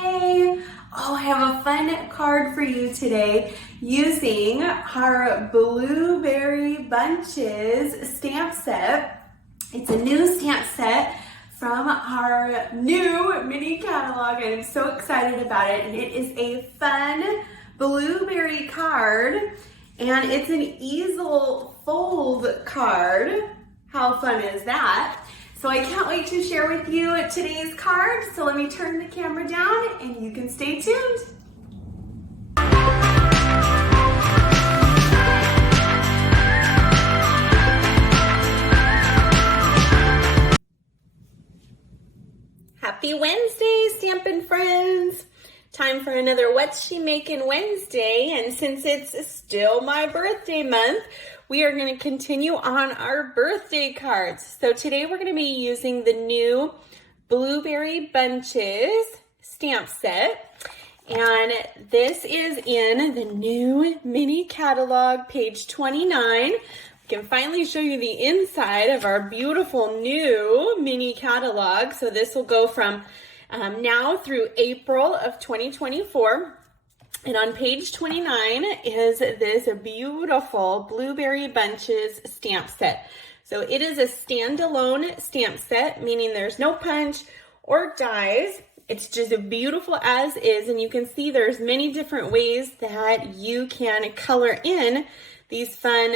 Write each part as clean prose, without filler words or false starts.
Hey! Oh, I have a fun card for you today using our Blueberry Bunches stamp set. It's a new stamp set from our new mini catalog, and I'm so excited about it. And it is a fun blueberry card, and it's an easel fold card. How fun is that? So I can't wait to share with you today's card. So let me turn the camera down and you can stay tuned. Happy Wednesday, Stampin' friends. Time for another What's She Making Wednesday. And since it's still my birthday month, we are going to continue on our birthday cards. So today we're going to be using the new Blueberry Bunches stamp set. And this is in the new mini catalog, page 29. We can finally show you the inside of our beautiful new mini catalog. So this will go from now through April of 2024. And on page 29 is this beautiful Blueberry Bunches stamp set. So it is a standalone stamp set, meaning there's no punch or dies. It's just beautiful as is, and you can see there's many different ways that you can color in these fun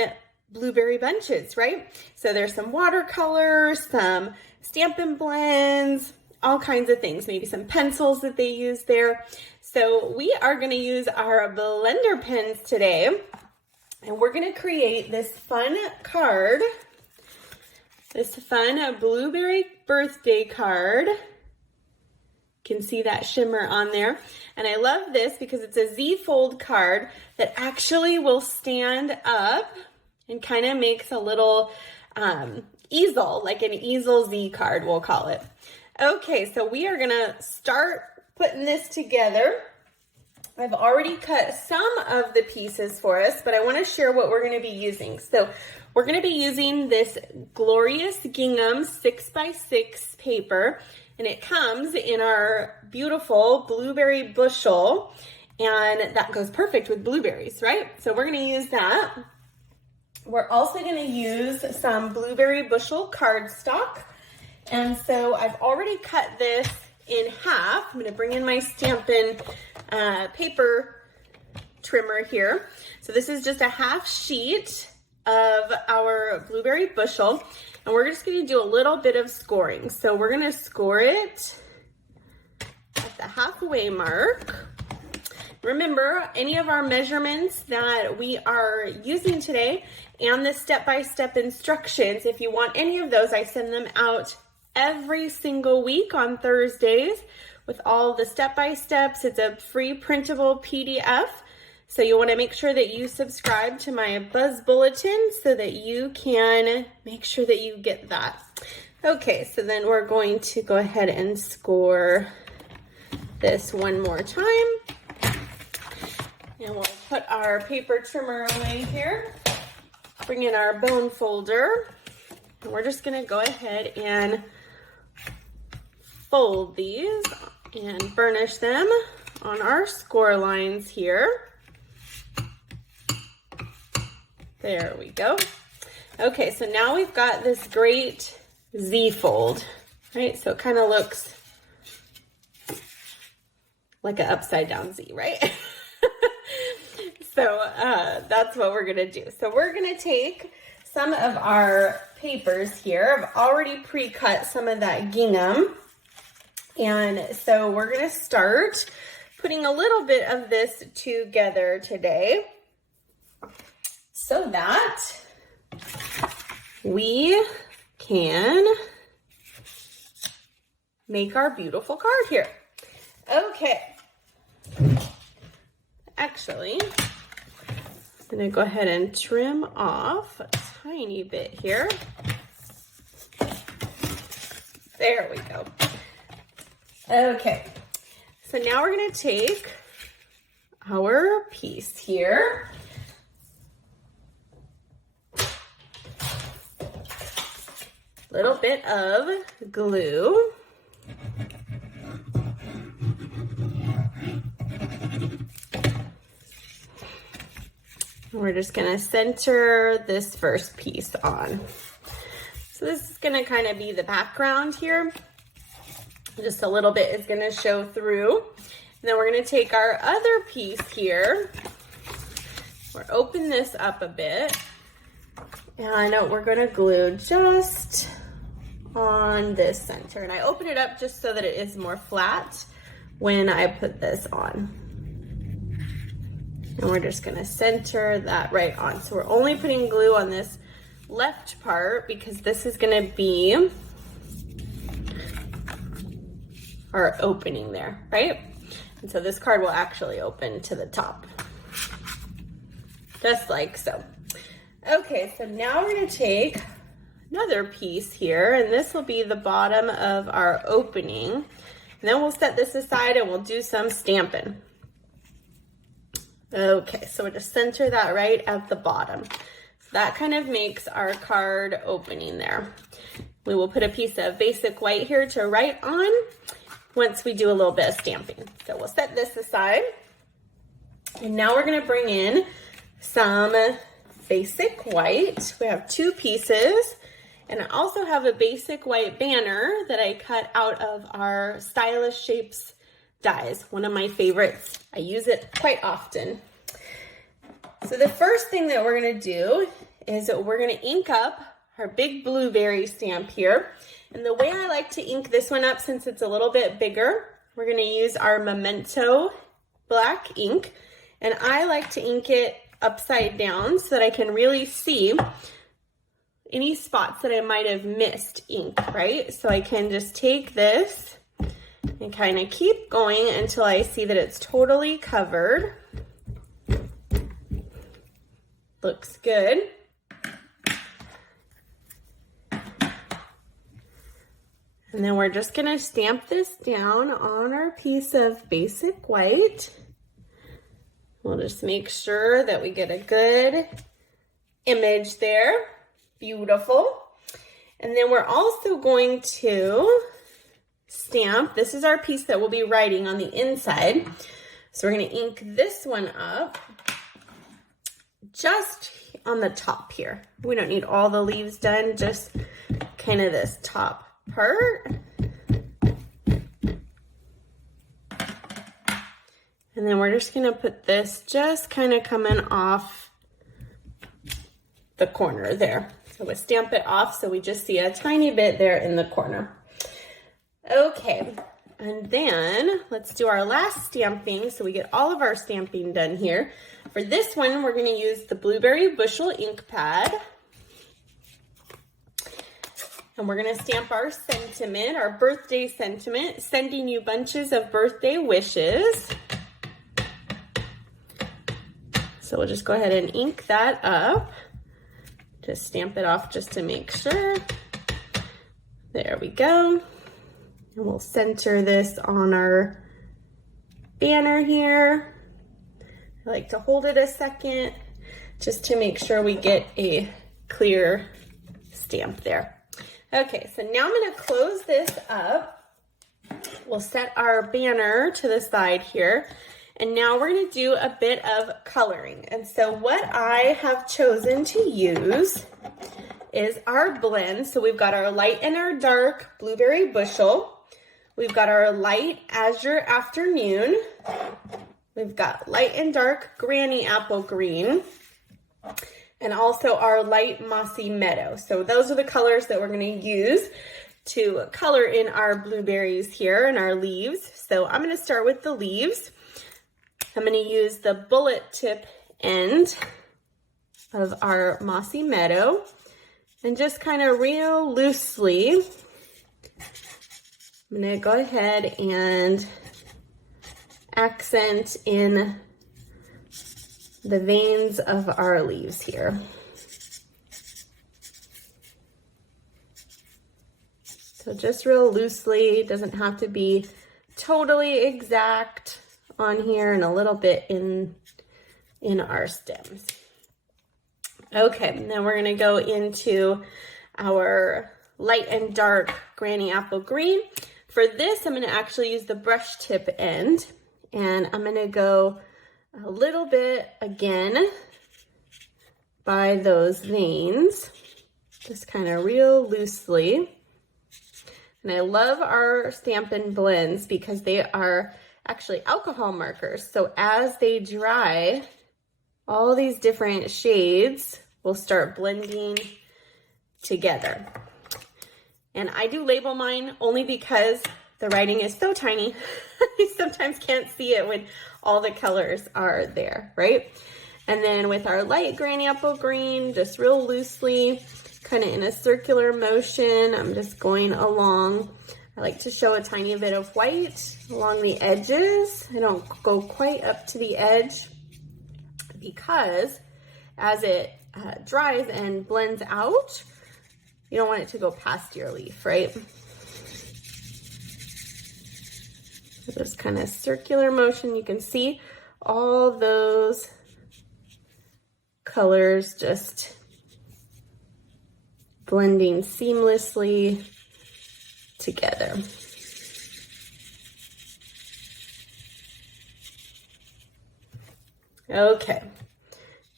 blueberry bunches, right? So there's some watercolors, some Stampin' blends, all kinds of things, maybe some pencils that they use there. So we are going to use our blender pens today, and we're going to create this fun card, this fun blueberry birthday card. You can see that shimmer on there. And I love this because it's a Z-fold card that actually will stand up and kind of makes a little easel, like an easel Z card, we'll call it. Okay, so we are gonna start putting this together. I've already cut some of the pieces for us, but I want to share what we're going to be using. So we're going to be using this glorious gingham 6x6 paper, and it comes in our beautiful blueberry bushel, and that goes perfect with blueberries, right? So we're going to use that. We're also going to use some blueberry bushel cardstock. And so I've already cut this in half. I'm going to bring in my Stampin' paper trimmer here. So this is just a half sheet of our blueberry bushel, and we're just going to do a little bit of scoring. So we're going to score it at the halfway mark. Remember, any of our measurements that we are using today and the step-by-step instructions, if you want any of those, I send them out every single week on Thursdays with all the step-by-steps. It's a free printable PDF. So you want to make sure that you subscribe to my Buzz Bulletin so that you can make sure that you get that. Okay, so then we're going to go ahead and score this one more time. And we'll put our paper trimmer away here. Bring in our bone folder. And we're just going to go ahead and fold these and burnish them on our score lines here. There we go. Okay, so now we've got this great Z fold, right? So it kind of looks like an upside down Z, right? So that's what we're gonna do. So we're gonna take some of our papers here. I've already pre-cut some of that gingham. And so we're gonna start putting a little bit of this together today so that we can make our beautiful card here. Okay. Actually, I'm gonna go ahead and trim off a tiny bit here. There we go. Okay, so now we're gonna take our piece here. Little bit of glue. We're just gonna center this first piece on. So this is gonna kind of be the background here. Just a little bit is gonna show through. And then we're gonna take our other piece here. We're open this up a bit. And we're gonna glue just on this center. And I open it up just so that it is more flat when I put this on. And we're just gonna center that right on. So we're only putting glue on this left part because this is gonna be our opening there, right? And so this card will actually open to the top, just like so. Okay, so now we're gonna take another piece here, and this will be the bottom of our opening. And then we'll set this aside and we'll do some stamping. Okay, so we'll just center that right at the bottom. So that kind of makes our card opening there. We will put a piece of basic white here to write on once we do a little bit of stamping. So we'll set this aside. And now we're gonna bring in some basic white. We have 2 pieces. And I also have a basic white banner that I cut out of our Stylish Shapes dies, one of my favorites. I use it quite often. So the first thing that we're gonna do is we're gonna ink up our big blueberry stamp here. And the way I like to ink this one up, since it's a little bit bigger, we're gonna use our Memento black ink. And I like to ink it upside down so that I can really see any spots that I might have missed ink, right? So I can just take this and kind of keep going until I see that it's totally covered. Looks good. And then we're just gonna stamp this down on our piece of basic white. We'll just make sure that we get a good image there. Beautiful. And then we're also going to stamp, this is our piece that we'll be writing on the inside. So we're gonna ink this one up just on the top here. We don't need all the leaves done, just kind of this top part. And then we're just gonna put this just kind of coming off the corner there. So we'll stamp it off so we just see a tiny bit there in the corner. Okay, and then let's do our last stamping so we get all of our stamping done here. For this one, we're gonna use the Blueberry Bushel ink pad. And we're gonna stamp our sentiment, our birthday sentiment, sending you bunches of birthday wishes. So we'll just go ahead and ink that up. Just stamp it off just to make sure. There we go. And we'll center this on our banner here. I like to hold it a second just to make sure we get a clear stamp there. Okay, so now I'm gonna close this up. We'll set our banner to the side here. And now we're gonna do a bit of coloring. And so what I have chosen to use is our blend. So we've got our light and our dark Blueberry Bushel. We've got our light Azure Afternoon. We've got light and dark Granny Apple Green. And also our light Mossy Meadow. So those are the colors that we're gonna use to color in our blueberries here and our leaves. So I'm gonna start with the leaves. I'm gonna use the bullet tip end of our Mossy Meadow and just kind of real loosely, I'm gonna go ahead and accent in the veins of our leaves here. So just real loosely, doesn't have to be totally exact on here, and a little bit in our stems. Okay, then we're gonna go into our light and dark Granny Apple Green. For this, I'm gonna actually use the brush tip end, and I'm gonna go a little bit again by those veins, just kind of real loosely. And I love our Stampin' blends because they are actually alcohol markers. So as they dry, all these different shades will start blending together. And I do label mine only because the writing is so tiny. I sometimes can't see it when all the colors are there, right? And then with our light granny apple green, just real loosely, kind of in a circular motion, I'm just going along. I like to show a tiny bit of white along the edges. I don't go quite up to the edge because as it dries and blends out, you don't want it to go past your leaf, right? So this kind of circular motion, you can see all those colors just blending seamlessly together. Okay,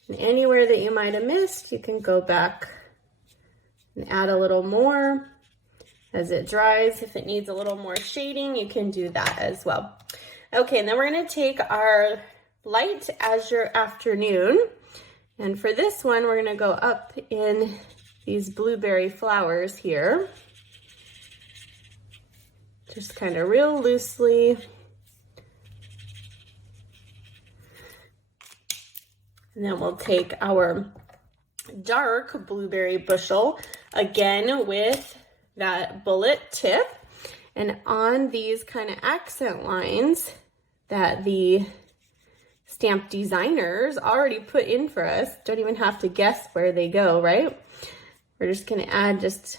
and anywhere that you might have missed, you can go back and add a little more as it dries. If it needs a little more shading, you can do that as well. Okay, and then we're gonna take our light azure afternoon, and for this one, we're gonna go up in these blueberry flowers here. Just kind of real loosely. And then we'll take our dark blueberry bushel, again with that bullet tip, and on these kind of accent lines that the stamp designers already put in for us, don't even have to guess where they go, right? We're just gonna add just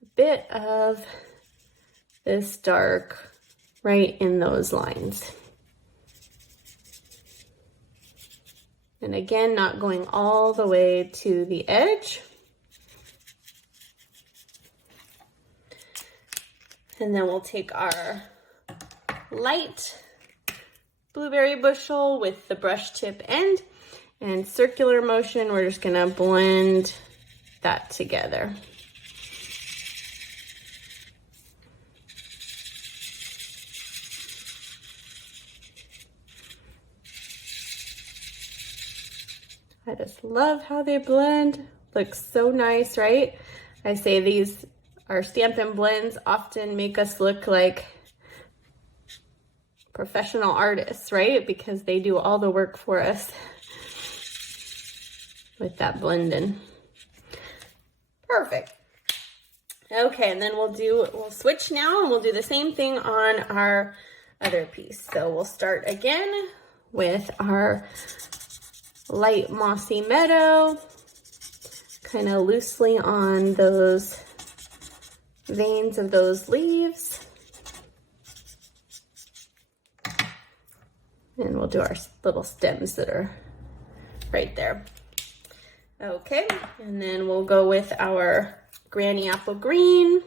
a bit of this dark right in those lines. And again, not going all the way to the edge. And then we'll take our light blueberry bushel with the brush tip end and circular motion. We're just gonna blend that together. I just love how they blend. Looks so nice, right? I say these, our Stampin' blends often make us look like professional artists, right? Because they do all the work for us with that blending. Perfect. Okay, and then we'll switch now and we'll do the same thing on our other piece. So we'll start again with our light mossy meadow, kind of loosely on those veins of those leaves. And we'll do our little stems that are right there. Okay, and then we'll go with our granny apple green.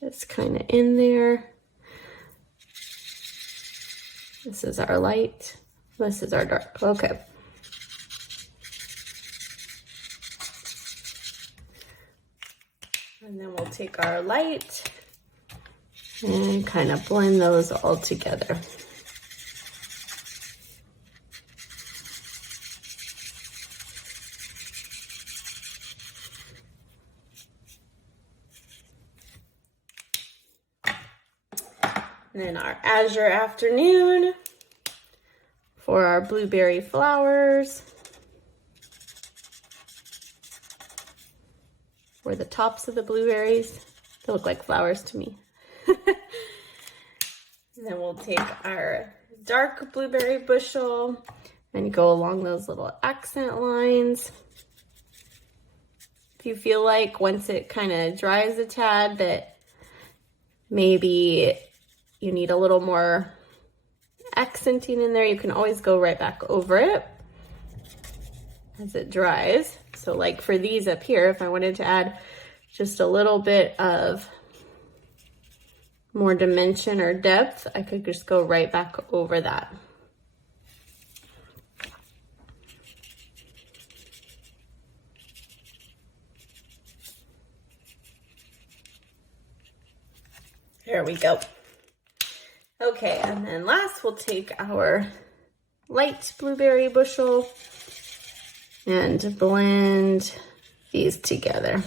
Just kind of in there. This is our light. This is our dark. Okay. And then we'll take our light and kind of blend those all together. And then our azure afternoon for our blueberry flowers, or the tops of the blueberries. They look like flowers to me. And then we'll take our dark blueberry bushel and go along those little accent lines. If you feel like once it kind of dries a tad that maybe you need a little more accenting in there, you can always go right back over it as it dries. So like for these up here, if I wanted to add just a little bit of more dimension or depth, I could just go right back over that. There we go. Okay, and then last we'll take our light blueberry bushel and blend these together.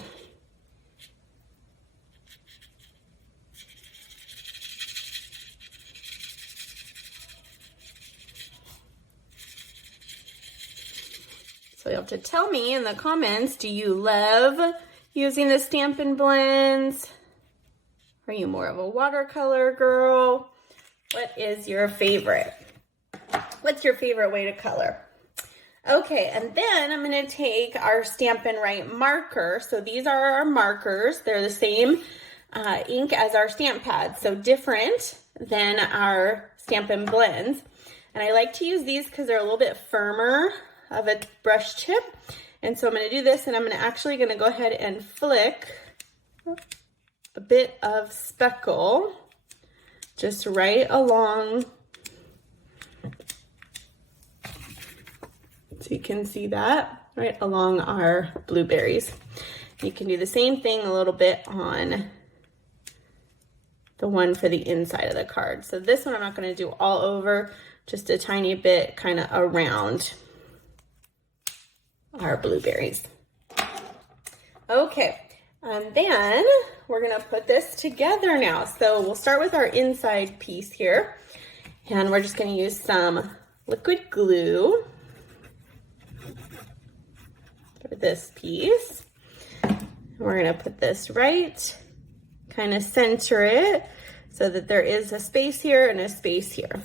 So you'll have to tell me in the comments, do you love using the Stampin' blends? Are you more of a watercolor girl? What is your favorite? What's your favorite way to color? Okay, and then I'm going to take our Stampin' Write marker. So these are our markers. They're the same ink as our stamp pads, so different than our Stampin' blends. And I like to use these because they're a little bit firmer of a brush tip. And so I'm going to do this, and I'm actually going to go ahead and flick a bit of speckle just right along, so you can see that right along our blueberries. You can do the same thing a little bit on the one for the inside of the card. So this one I'm not going to do all over, just a tiny bit kind of around our blueberries. Okay, and then we're gonna put this together now. So we'll start with our inside piece here, and we're just gonna use some liquid glue for this piece. We're gonna put this right, kind of center it so that there is a space here and a space here.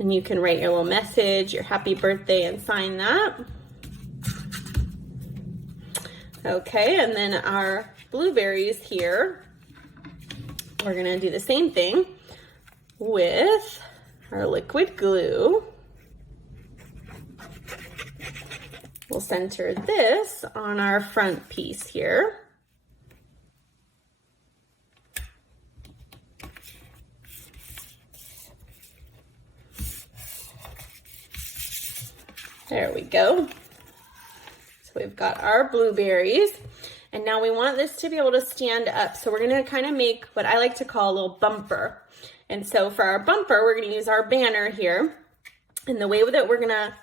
And you can write your little message, your happy birthday, and sign that. Okay, and then our blueberries here, we're gonna do the same thing with our liquid glue. We'll center this on our front piece here. There we go. We've got our blueberries, and now we want this to be able to stand up. So we're gonna kind of make what I like to call a little bumper. And so for our bumper, we're gonna use our banner here. And the way that we're gonna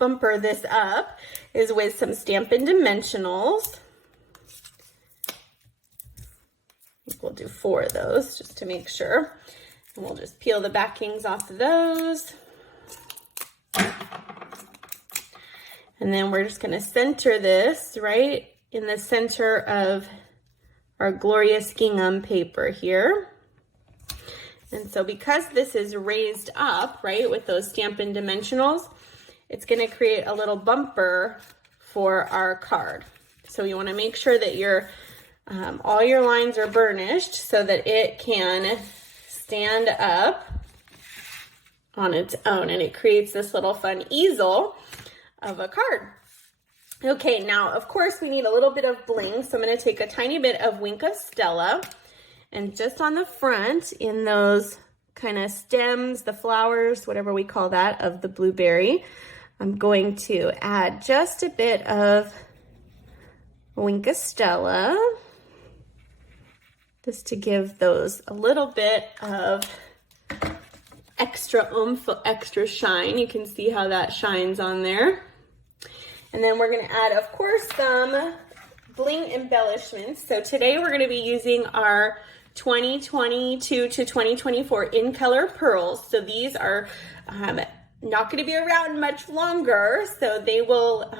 bumper this up is with some Stampin' Dimensionals. I think we'll do 4 of those just to make sure. And we'll just peel the backings off of those. And then we're just gonna center this right in the center of our glorious gingham paper here. And so because this is raised up, right, with those Stampin' Dimensionals, it's gonna create a little bumper for our card. So you wanna make sure that your all your lines are burnished so that it can stand up on its own, and it creates this little fun easel of a card. Okay, now of course we need a little bit of bling, so I'm going to take a tiny bit of Wink of Stella, and just on the front in those kind of stems, the flowers, whatever we call that, of the blueberry, I'm going to add just a bit of Wink of Stella, just to give those a little bit of extra oomph, extra shine. You can see how that shines on there. And then we're gonna add, of course, some bling embellishments. So today we're gonna be using our 2022 to 2024 in color pearls. So these are not gonna be around much longer, so they will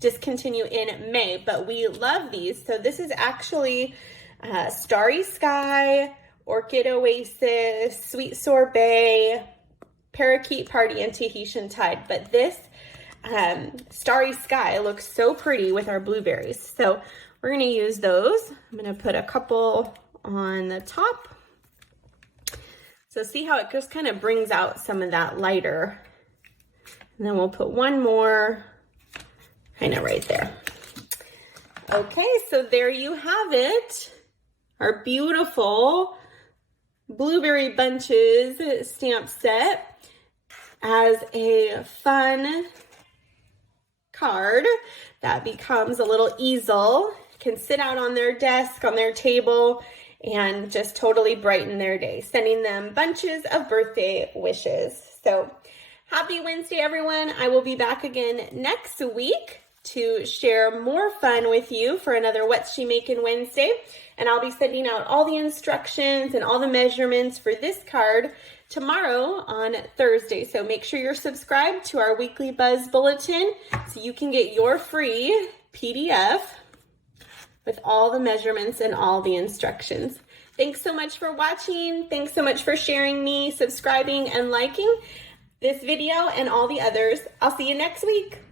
discontinue in May, but we love these. So this is actually Starry Sky, Orchid Oasis, Sweet Sorbet, Parakeet Party, and Tahitian Tide. But this Starry Sky looks so pretty with our blueberries. So we're gonna use those. I'm gonna put a couple on the top. So see how it just kind of brings out some of that lighter. And then we'll put one more kind of right there. Okay, so there you have it. Our beautiful blueberry bunches stamp set as a fun card that becomes a little easel. Can sit out on their desk, on their table, and just totally brighten their day, sending them bunches of birthday wishes. So happy Wednesday, everyone. I will be back again next week to share more fun with you for another What's She Making Wednesday. And I'll be sending out all the instructions and all the measurements for this card tomorrow on Thursday. So make sure you're subscribed to our weekly Buzz Bulletin so you can get your free PDF with all the measurements and all the instructions. Thanks so much for watching. Thanks so much for sharing me, subscribing, and liking this video and all the others. I'll see you next week.